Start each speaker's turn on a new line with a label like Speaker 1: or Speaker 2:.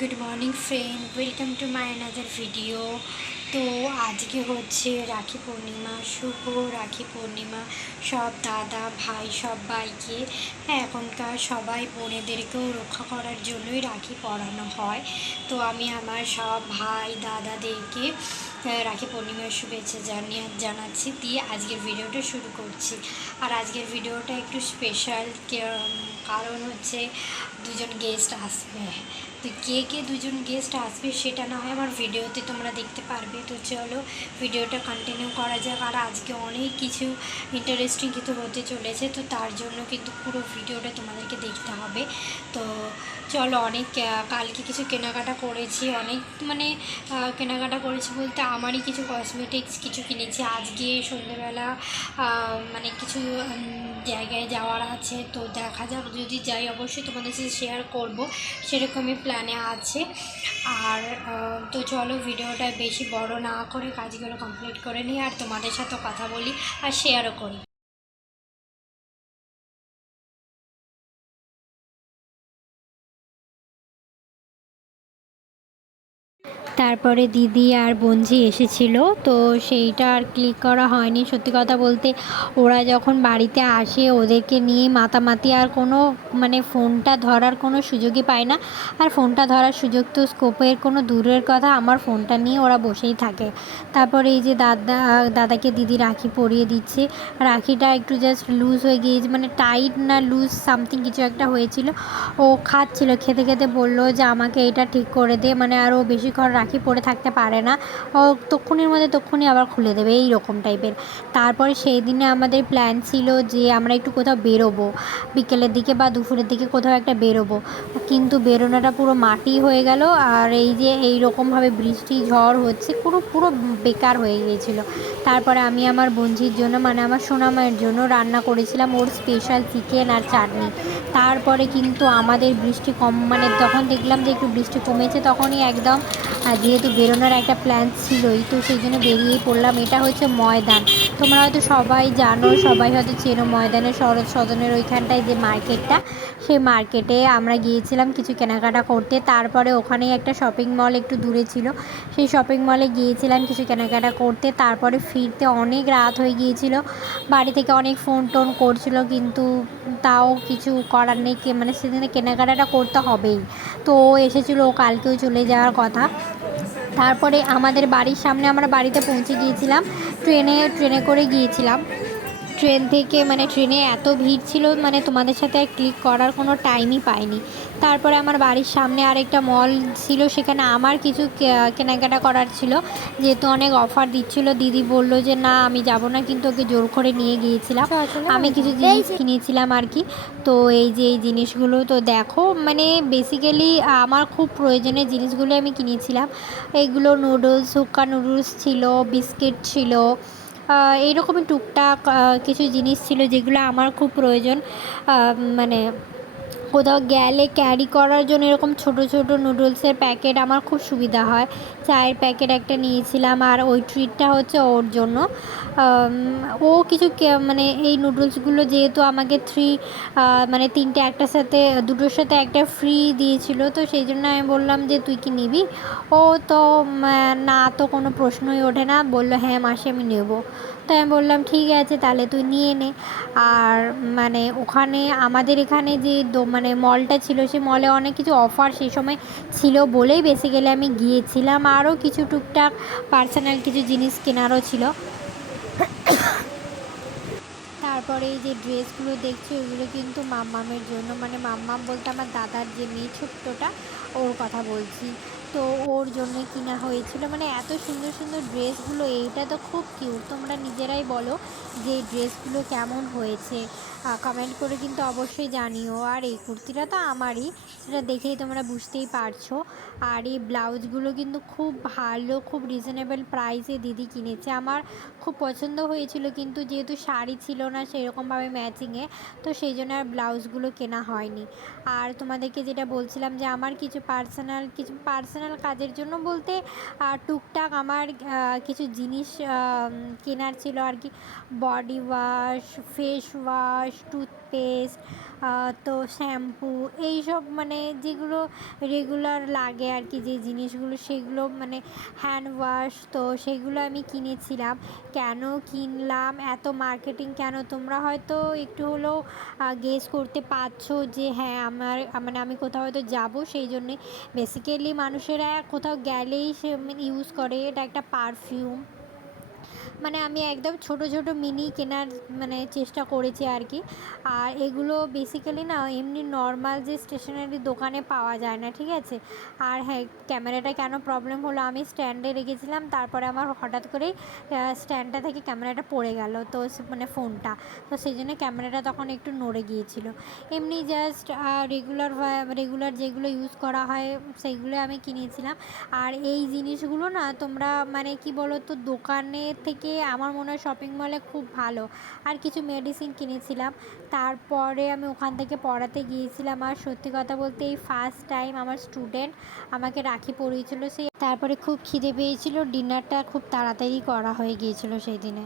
Speaker 1: Good morning friend welcome to my another video তো আজকে হচ্ছে রাখি পূর্ণিমা, শুভ রাখি পূর্ণিমা। সব দাদা, ভাই, সব ভাইকে হ্যাঁ এখনকার সবাই বোনেদেরকেও রক্ষা করার জন্যই রাখি পরানো হয়। তো আমি আমার সব ভাই, দাদাদেরকে রাখি পূর্ণিমার শুভেচ্ছা জানিয়ে জানাচ্ছি। দিয়ে আজকের ভিডিওটা শুরু করছি। আর আজকের ভিডিওটা একটু স্পেশাল কারণ হচ্ছে দুজন গেস্ট আসবে। তো কে কে দুজন গেস্ট আসবে সেটা না হয় আমার ভিডিওতে তোমরা দেখতে পারবে। তো চলো ভিডিওটা কন্টিনিউ করা যাক। আর আজকে অনেক কিছু ইন্টারেস্টিং কিছু হতে চলেছে। তো তার জন্য কিন্তু পুরো ভিডিওটা তোমাদেরকে দেখতে হবে। তো চলো অনেক কালকে কিছু কেনাকাটা করেছি, অনেক মানে কেনাকাটা করেছি বলতে আমারই কিছু কসমেটিক্স কিছু কিনেছি। আজকে সন্ধ্যেবেলা মানে কিছু জায়গায় যাওয়ার আছে, তো দেখা যাক, যদি যাই অবশ্যই তোমাদের সাথে শেয়ার করব, সেরকমই প্ল্যানে আছে। আর তো চলো ভিডিওটা বেশি বড় না করে কাজগুলো কমপ্লিট করে নিই, আর তোমাদের সাথে কথা বলি আর শেয়ারও করি। তারপরে দিদি আর বঞ্জি এসেছিল, তো সেইটা আর ক্লিক করা হয়নি। সত্যি কথা বলতে, ওরা যখন বাড়িতে আসে, ওদেরকে নিয়ে মাতামাতি আর কোনো মানে ফোনটা ধরার কোনো সুযোগই পায় না। আর ফোনটা ধরার সুযোগ তো স্কোপের কোনো দূরের কথা, আমার ফোনটা নিয়ে ওরা বসেই থাকে। তারপরে এই যে দাদা, দাদাকে দিদি রাখি পরিয়ে দিচ্ছে। রাখিটা একটু জাস্ট লুজ হয়ে গিয়েছে মানে টাইট না লুজ সামথিং কিছু একটা হয়েছিল। ও খাচ্ছিল, খেতে খেতে বলল যে, আমাকে এটা ঠিক করে দে। মানে আরও ও বেশিক্ষণ রাখি পরে থাকতে পারে না। ও তক্ষুনির মধ্যে তক্ষুনি আবার খুলে দেবে এই রকম টাইপের। তারপরে সেই দিনে আমাদের প্ল্যান ছিল যে আমরা একটু কোথাও বেরোবো। বিকেলের দিকে বা দুপুরের দিকে কোথাও একটা বেরোবো। কিন্তু বেরোনোটা পুরো মাটি হয়ে গেল আর এই যে এই রকমভাবে বৃষ্টি, ঝড় হচ্ছে, পুরো পুরো বেকার হয়ে গিয়েছিল। তারপরে আমি আমার বঞ্জির জন্য মানে আমার সোনামায়ের জন্য রান্না করেছিলাম ওর স্পেশাল চিকেন আর চাটনি। তারপরে কিন্তু আমাদের বৃষ্টি কম মানে যখন দেখলাম যে একটু বৃষ্টি কমেছে, তখনই একদম আর যেহেতু বেরোনোর একটা প্ল্যান ছিলই তো সেই জন্য বেরিয়েই পড়লাম। এটা হচ্ছে ময়দান। তোমরা হয়তো সবাই জানো, সবাই হয়তো চেনো ময়দানের শরৎ সদনের ওইখানটায় যে মার্কেটটা, সেই মার্কেটে আমরা গিয়েছিলাম কিছু কেনাকাটা করতে। তারপরে ওখানেই একটা শপিং মল একটু দূরে ছিল। সেই শপিং মলে গিয়েছিলাম কিছু কেনাকাটা করতে। তারপরে ফিরতে অনেক রাত হয়ে গিয়েছিল। বাড়ি থেকে অনেক ফোন টোন করছিল, কিন্তু তাও কিছু করার নেই। মানে সেদিনে কেনাকাটাটা করতে হবেই। তো এসেছিল কালকেও চলে যাওয়ার কথা। তারপরে আমাদের বাড়ির সামনে আমরা বাড়িতে পৌঁছে গিয়েছিলাম। ট্রেনে ট্রেনে করে গিয়েছিলাম। ট্রেন থেকে মানে ট্রেনে এত ভিড় ছিল মানে তোমাদের সাথে আর ক্লিক করার কোনো টাইমই পাইনি। তারপরে আমার বাড়ির সামনে আরেকটা মল ছিল সেখানে আমার কিছু কেনাকাটা করার ছিল। যেহেতু অনেক অফার দিচ্ছিল দিদি বলল যে না আমি যাব না। কিন্তু ওকে জোর করে নিয়ে গিয়েছিলাম। আমি কিছু জিনিস কিনেছিলাম আর কি। তো এই যে এই জিনিসগুলো তো দেখো মানে বেসিক্যালি আমার খুব প্রয়োজনীয় জিনিসগুলো আমি কিনেছিলাম। এইগুলো নুডলস হুক্কা নুডলস ছিল বিস্কিট ছিল এইরকমই টুকটাক কিছু জিনিস ছিল যেগুলো আমার খুব প্রয়োজন মানে কোথাও গেলে ক্যারি করার জন্য এরকম ছোট ছোট নুডলসের প্যাকেট আমার খুব সুবিধা হয়। চায়ের প্যাকেট একটা নিয়েছিলাম আর ওই ট্রিটটা হচ্ছে ওর জন্য। ও কিছু মানে এই নুডলসগুলো যেহেতু আমাকে থ্রি মানে তিনটে একটার সাথে, দুটোর সাথে একটা ফ্রি দিয়েছিল, তো সেই জন্য আমি বললাম যে তুই কি নিবি? ও তো না তো কোনো প্রশ্নই ওঠে না। বলল হ্যাঁ মাসে, আমি নেব। তো আমি বললাম, ঠিক আছে, তাহলে তুই নিয়ে নে। আর মানে ওখানে আমাদের এখানে যে দো- মানে মলটা ছিল সে মলে অনেক কিছু অফার সেই সময় ছিল বলেই বেসিক্যালি আমি গিয়েছিলাম। আরও কিছু টুকটাক পার্সোনাল কিছু জিনিস কেনারও ছিল। তারপরে এই যে ড্রেসগুলো দেখছি ওগুলো কিন্তু মাম্মামের জন্য। মানে মাম্মাম বলতে আমার দাদার যে মেয়ে ছোট্টটা, ওর কথা বলছি। তো ওর জন্য কিনা হয়েছিল। মানে এত সুন্দর সুন্দর ড্রেসগুলো, এইটা তো খুব কিউট। তোমরা নিজেরাই বলো যে এই ড্রেসগুলো কেমন হয়েছে। কমেন্ট করে কিন্তু অবশ্যই জানিও। আর এই কুর্তিটা তো আমারই, সেটা দেখেই তোমরা বুঝতেই পারছ। আর এই ব্লাউজগুলো কিন্তু খুব ভালো, খুব রিজনেবল প্রাইসে দিদি কিনেছে। আমার খুব পছন্দ হয়েছিল, কিন্তু যেহেতু শাড়ি ছিল না সেরকমভাবে ম্যাচিংয়ে তো সেই জন্য আর ব্লাউজগুলো কেনা হয়নি। আর তোমাদেরকে যেটা বলছিলাম যে আমার কিছু পার্সোনাল কিছু পার্সোনাল পার্সোনাল কাজের জন্য বলতে টুকটাক আমার কিছু জিনিস কেনার ছিল আর কি। Body wash face wash toothpaste তো শ্যাম্পু এইসব মানে যেগুলো রেগুলার লাগে আর কি, যে জিনিসগুলো সেগুলো মানে হ্যান্ড ওয়াশ তো সেগুলো আমি কিনেছিলাম। কেন কিনলাম? এত মার্কেটিং কেন? তোমরা হয়তো একটু হলেও গেস করতে পারছ যে হ্যাঁ আমার মানে আমি কোথাও হয়তো যাব, সেই জন্যে বেসিক্যালি মানুষেরা কোথাও গেলেই সে ইউজ করে এটা একটা পারফিউম মানে আমি একদম ছোট ছোট মিনি কেনার মানে চেষ্টা করেছি আর কি আর এগুলো বেসিক্যালি না এমনি নর্মাল যে স্টেশনারি দোকানে পাওয়া যায় না, ঠিক আছে? আর হ্যাঁ ক্যামেরাটা কেন প্রবলেম হলো? আমি স্ট্যান্ডে রেখেছিলাম, তারপরে আমার হঠাৎ করেই স্ট্যান্ডটা থেকে ক্যামেরাটা পড়ে গেল, তো মানে ফোনটা তো সেই জন্য ক্যামেরাটা তখন একটু নড়ে গিয়েছিল। এমনি জাস্ট রেগুলার রেগুলার যেগুলো ইউজ করা হয়, সেইগুলো আমি কিনেছিলাম। আর এই জিনিসগুলো না তোমরা মানে কি বলো তো দোকানের থেকে আমার মনে হয় শপিং মলে খুব ভালো। আর কিছু মেডিসিন কিনেছিলাম। তারপরে আমি ওখান থেকে পড়াতে গিয়েছিলাম। আর সত্যি কথা বলতে এই ফার্স্ট টাইম আমার স্টুডেন্ট আমাকে রাখি পড়িয়েছিল সেই তারপরে খুব খিদে পেয়েছিল। ডিনারটা খুব তাড়াতাড়ি করা হয়ে গিয়েছিল সেই দিনে।